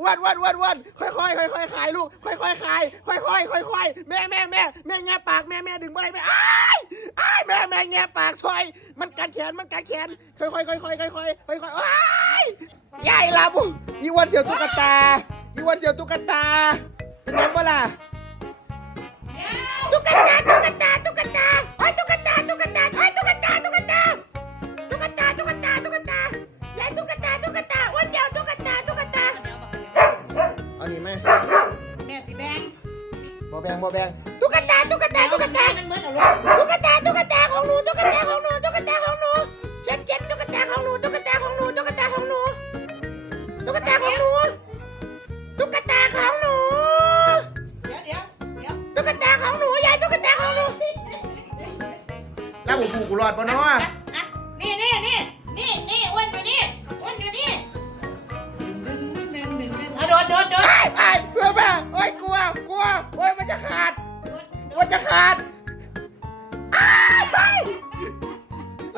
อ้วนอ้วนอ้วนอ้วนค่อยค่อยค่อยค่อยขายลูก ค่อยค่อยขาย ค่อยค่อยค่อยค่อยแม่แม่แม่แม่แง่ปากแม่แม่ดึงบ่ได้แม่อ้ายอ้ายแม่แม่แง่ปากซอย มันกัดแขนมันกัดแขน ค่อยค่อยค่อยค่อยค่อยค่อยค่อยค่อยอ้ายยายลาบุอีอ้วนเสียวตุ๊กตาอีอ้วนเสียวตุ๊กตาเป็นยังบ่ล่ะตุ๊กตาตุ๊กตาตุ๊กตา บ่แบงบ่แบงตุ๊กตาตุ๊กตาตุ๊กตามันเบิดเอาลูกตุ๊กตาตุ๊กตาของหนูตุ๊กตาของหนูตุ๊กตาของหนูเช็ดเช็ดตุ๊กตาของหนูตุ๊กตาของหนูตุ๊กตาของหนูตุ๊กตาของหนูตุ๊กตาของหนูเดี๋ยวเดี๋ยวเดี๋ยวตุ๊กตาของหนูยายตุ๊กตาของหนูแล้วกูกูรอดปะเนาะ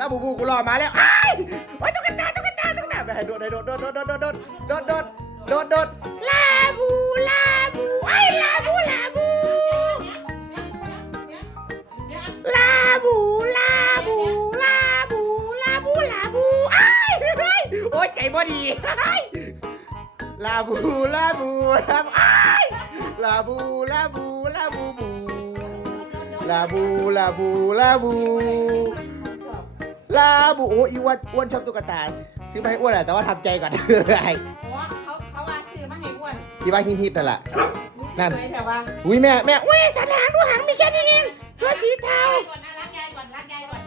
บูบูกูรอมาแล้วอ้ายโอ้ยตุ๊กตาตุ๊กตาตุ๊กตาไปโดดโดดโดดโดดโดดโดดโดดโดดโดดโดดโดดลาบูลาบูไอ้ยลาบูลาบูลาบูลาบูลาบูลาบูลาบูไอ้ายเฮ้ยโอ้ยใจบ่ดีเฮ้ยลาบูลาบูลาบูไอ้ายลาบูลาบูลาบูบู ลาบูลาบูลาบู ลาบูโอ้ยอ้วนอ้วนชอบตุ๊กตา ซื้อมาให้อ้วนแหละแต่ว่าทำใจก่อน ไอ้หัวเขาเขาว่าซื้อมาให้อ้วนที่บ้านคิงทิพย์นั่นแหละ นั่น สวยแต่ว่าอุ้ยแม่แม่อุ้ยสันหางดูหางมีแค่นี้เองตัวสีเทา ก่อนนะรักยายก่อนรักยายก่อน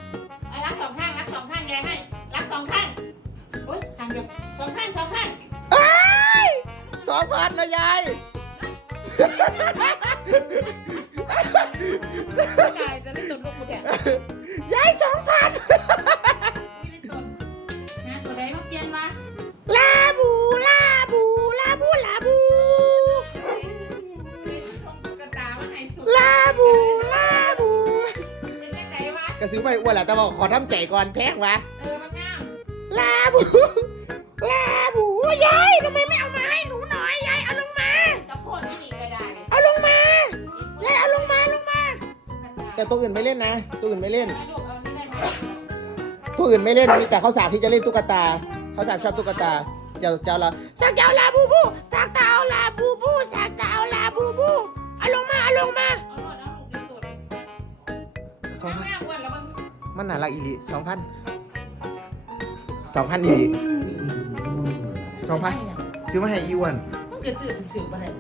เอารักสองข้างรักสองข้างยายให้รักสองข้างโอ๊ยข้างเดียวสองข้างสองข้างไอ้ายสองพันละยายย ไหนวะก็ซื้อมาให้อ้วนแหละแต่ว่าขอทำใจก่อนแพงวะเออมันงามลาบูลาบูยายทำไมไม่เอามาให้หนูหน่อยยายเอาลงมากระโพดที่นี่ก็ได้เอาลงมายายเอาลงมาลงมา แต่ตัวอื่นไม่เล่นนะตัวอื่นไม่เล่นให้ลูกเอานี่ได้ไหมตัวอื่นไม่เล่นมีแต่เขาสากที่จะเล่นตุ๊กตาเขาสากชอบตุ๊กตาเจ้าเจ้าละสักเจ้าลาบูบูสักเจ้าลาบูบูสักเจ้าลาบูบูเอาลงมาเอาลงมา เอาโลดเอาลูกเล่นตุน สองเอาพันแม่อ้วนแล้วมึงมันน่ารักอีหลีสองพันสองพันอีหลีสองพันซื้อมาให้อีอ้วนมันเกิดสื่อถึงถึงมาเลยย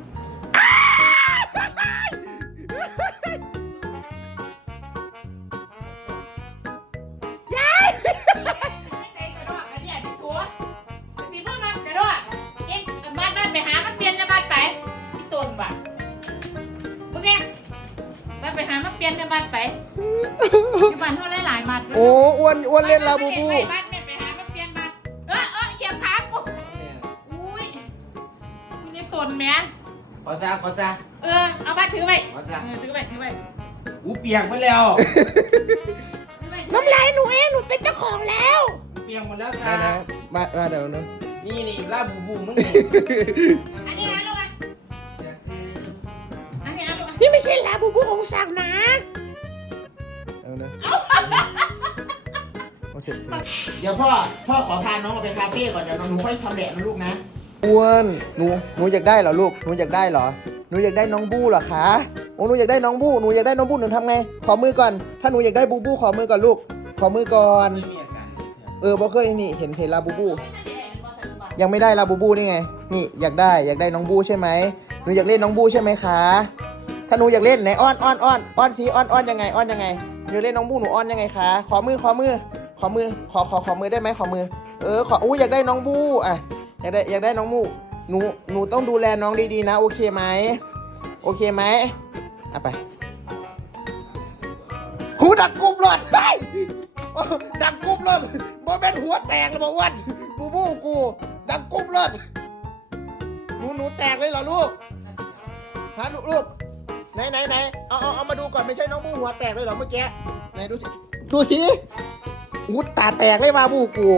ปหามันเปลี่ยนในบ้านไปที่บ้านเท่าไรหลายบาทโอ้อ้วนอ้วนเล่นลาบูบูไปบ้านแม่ไปหามันเปลี่ยนบ้านเออเออเหยียบขากูอุ้ยมึงนี่ต้นแม่ขอซาขอซาเออเอาบ้านถือไว้ขอซาเออถือไว้ถือไว้อูเปียกไปแล้วถือไว้น้ำลายหนูเองหนูเป็นเจ้าของแล้ว เปียกหมดแล้วนะซานะมามาเดี๋ยวนะนี่นี่ลาบูบูมึงนี่ ช่ลาบูบูของสักนะ เอานะเอาเสร็จเดี๋ยวพ่อ พ่อขอพาน้องไปคาเฟ่ก่อนเดี๋ยวหนูค่อยทำแดดนะลูกนะ อ้วนหนูหนูอยากได้เหรอลูกหนูอยากได้เหรอหนูอยากได้น้องบูเหรอคะโอ้หนูอยากได้น้องบูหนูอยากได้น้องบูหนูทำไง ขอมือก่อน ถ้าหนูอยากได้บูบูขอมือก่อนลูก ขอมือก่อนไม่มีอาการเออบ่เคยนี่เห็นเห็นลาบูบูอันนี้ได้เป็นบอสสันบอลยังไม่ได้ลาบูบูนี่ไง นี่อยากได้อยากได้น้องบูใช่ไหมหนูอยากเล่นน้องบูใช่ไหมคะ ถ้าหนูอยากเล่นไหนอ้อนอ้อนอ้อนอ้อนสีอ้อนอ้อนยังไงอ้อนยังไงหนูเล่นน้องบูหนูอ้อนยังไงคะขอมือขอมือ ขอมือขอขอขอมือได้ไหมขอมือ เออขออู้อยากได้น้องบูอะอยากได้อยากได้น้องบูหนูหนูต้องดูแลน้องดีๆนะโอเคไหมโอเคไหมอะไปหูดักกุบหลอดไปดักกุบเลยบ่เป็นหัวแตกเลยบ่อ้วนบูบูกูดังกุบเลยหนูหนูแตกเลยเหรอลูกฮะลูก ไหนไหนไหนเอาเอาเอามาดูก่อนไม่ใช่น้องบูหัวแตกเลยเหรอเมื่อกี้ไหนดูสิดูสิอู้ตาแตกเลยมาบูกู